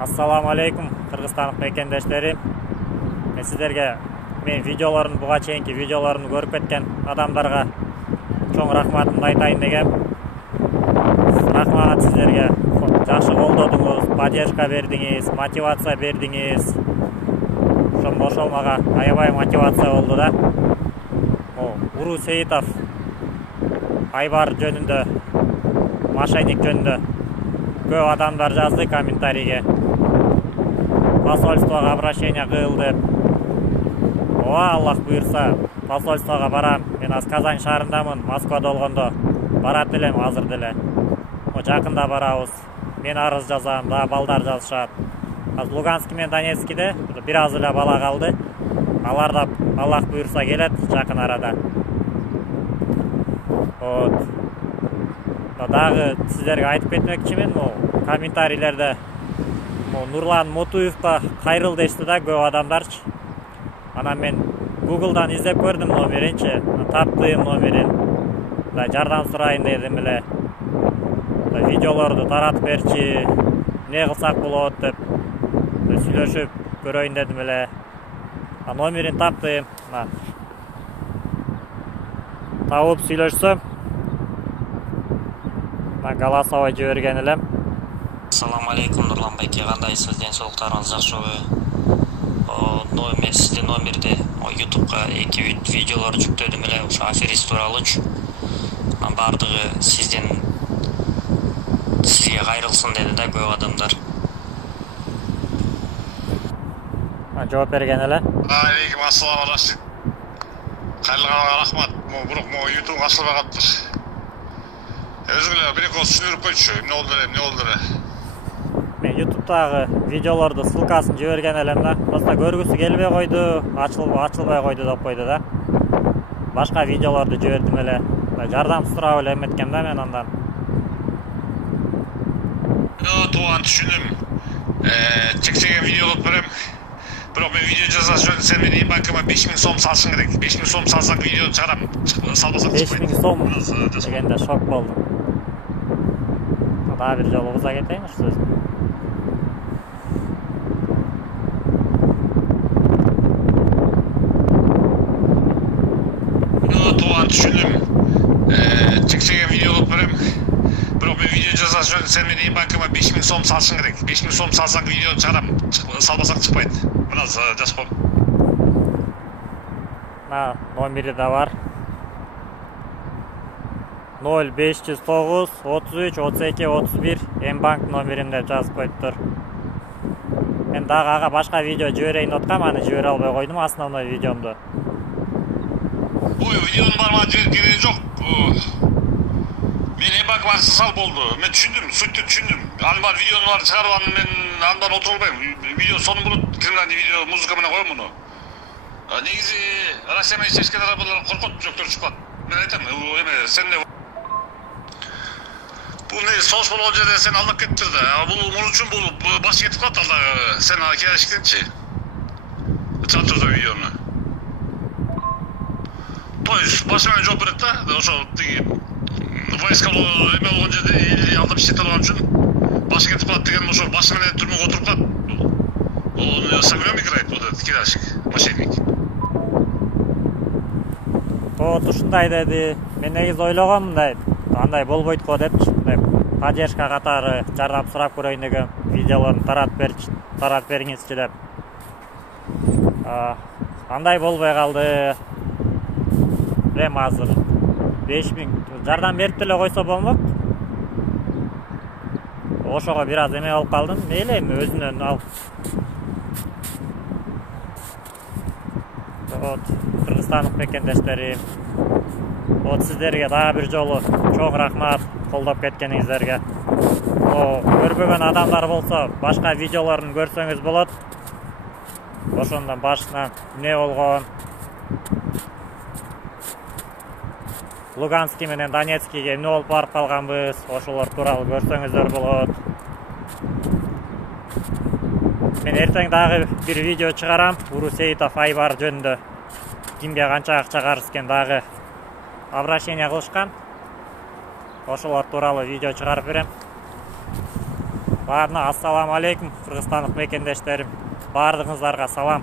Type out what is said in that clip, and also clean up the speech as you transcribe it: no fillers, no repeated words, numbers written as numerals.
Ассаламу алейкум, Кыргызстандык мекендештери. Мен сиздерге видеолорун буга чейинки видеолорун көрүп кеткен адамдарга чоң рахматымды айтайын дегем. Рахмат сиздерге. Жакшы колдодуңуз, поддержка бердиңиз, мотивация бердиңиз. Ошол мага аябай мотивация болду да. Уру Сейитов Айбар жөнүндө, мошенник жөнүндө көп адамдар жазды комментарийге. Посольствого обращение кылды. Аллах буйрса, посольствого барам. Мен азыр Казань шаарындамын, Москвада болгондо барат элем азыр деле. Жакында барабыз. Мен арыз жазам, да балдар жазышат. Азыр Луганский менен Донецкийде бир аз эле бала калды. Алар да Аллах буйрса келет жакын арада. Дагы сиздерге айтып кетмекчимин, комментарийлерде Нурлан Мотуевка кайрыл дешти да көп адамдарчы. Анан мен Google'дан издеп көрдүм номеринчи, таптым номерин. Жардам сурайын дедим эле. Видеолорду таратып берчи, эмне кылсак болот деп сүйлөшүп көрөйүн дедим эле. Номерин таптым. Тауып сүйлөшсөм, голосовой жиберген элем. Ассаламу алейкум, Нурлан байке, кандайсыз, ден соолуктарыңыз жакшыбы? Мен сиздин номерде YouTube'га 2 видеолор жүктөдүм эле, ошо аферист тууралуучу. Бардыгы сизге кайрылсын деди да көп адамдар. Жооп берген эле. Алейкум ассалам Рашид. Кайрылганга рахмат. Бирок YouTube ачылбагандыр. Өзүңүлөр бир-эки түшүндүрүп койчу, эмне болду эле? Мен YouTube'дагы видеолорду ссылкасын жиберген элем да. Просто көргүсү келбей койду, ачылбай койду деп койду да. Башка видеолорду жибердим эле. Жардам сурап эле эметкем да мен андан. Тууган түшүндүм. Чек-чеген видео кылып берем. Бирок мен видео жазаш үчүн сен менин банкыма 5000 сом салышың керек. 5000 сом салсаң видео чыгарам. Салбасаң чыкпайт. 5000 сом дегенде шок болдум. Дагы бир жолу уза кетейин сөзүн. Тууган түшүндүм. Чек-чеген видео кылып берем. Бирок мен видео жазаш үчүн сен менин банкыма 5000 сом салышың керек. 5000 сом салсаң видео чыгарам. Салбасаң чыкпайт. Бираз жазып коем. Номери да бар. 0509 33 32 31 М-банк номерин деп жазып коюптур. Мен дагы ага башка видео жиберейин деп аткам, аны жибере албай койдум, основной видеомду. Видеонун барма кереги жок. Мен М-банк акча сал болду. Мен түшүндүм, сутты түшүндүм. Аны бар видеону бар чыгарып анан мен андан отура албайм. Видео сону болот, киргенде видео музыка менен коем муну. Негизи Россия менен чечкен арабалар коркот, жоктор чыкпат. Мен айтам, сен бул не сош болгон жерде сен алдап кеттир да. Бул муну үчүн бул баш кетип калат алдагы. Сен келишкенчи. Чатырды видеону. То есть баш менен жооп берет да. Ошо войска эме болгон жерде эл алдап иштете алган үчүн баш кетип калат деген ошо баш менен түрмөгө отуруп калат. Ол с огнём играет, вот этот кидашик, мошенник. Ушундай деди. Мен негизи ойлогом мындай, андай болбойт го депчи. Поддержка катары жардам сурап көрөйүн деген видеолорун таратып бериңизчи деп. Андай болбой калды. Эми азыр 5000 жардам берип деле койсо болмок. Ошого бир аз эме болуп калдым. Мейли эми өзүнөн ал. Кыргызстандык мекендештери. Сиздерге дагы бир жолу чоң рахмат колдоп кеткениңиздерге. Көрбөгөн адамдар болсо башка видеолорун көрсөңүз болот. Ошондон башынан эмне болгон, Луганский менен Донецкийге эмне болуп барып калганбыз, ошолор тууралуу көрсөңүздөр болот. Мен эртең дагы бир видео чыгарам, Уру Сейитов Айбар жөнүндө. Кимге канча акча карызген дагы обращение кылышкан. Ошолор тууралуу видео чыгарып берем. Ладно, ассаламу алейкум, кыргызстандык мекендештерим. Бардыгыңыздарга салам.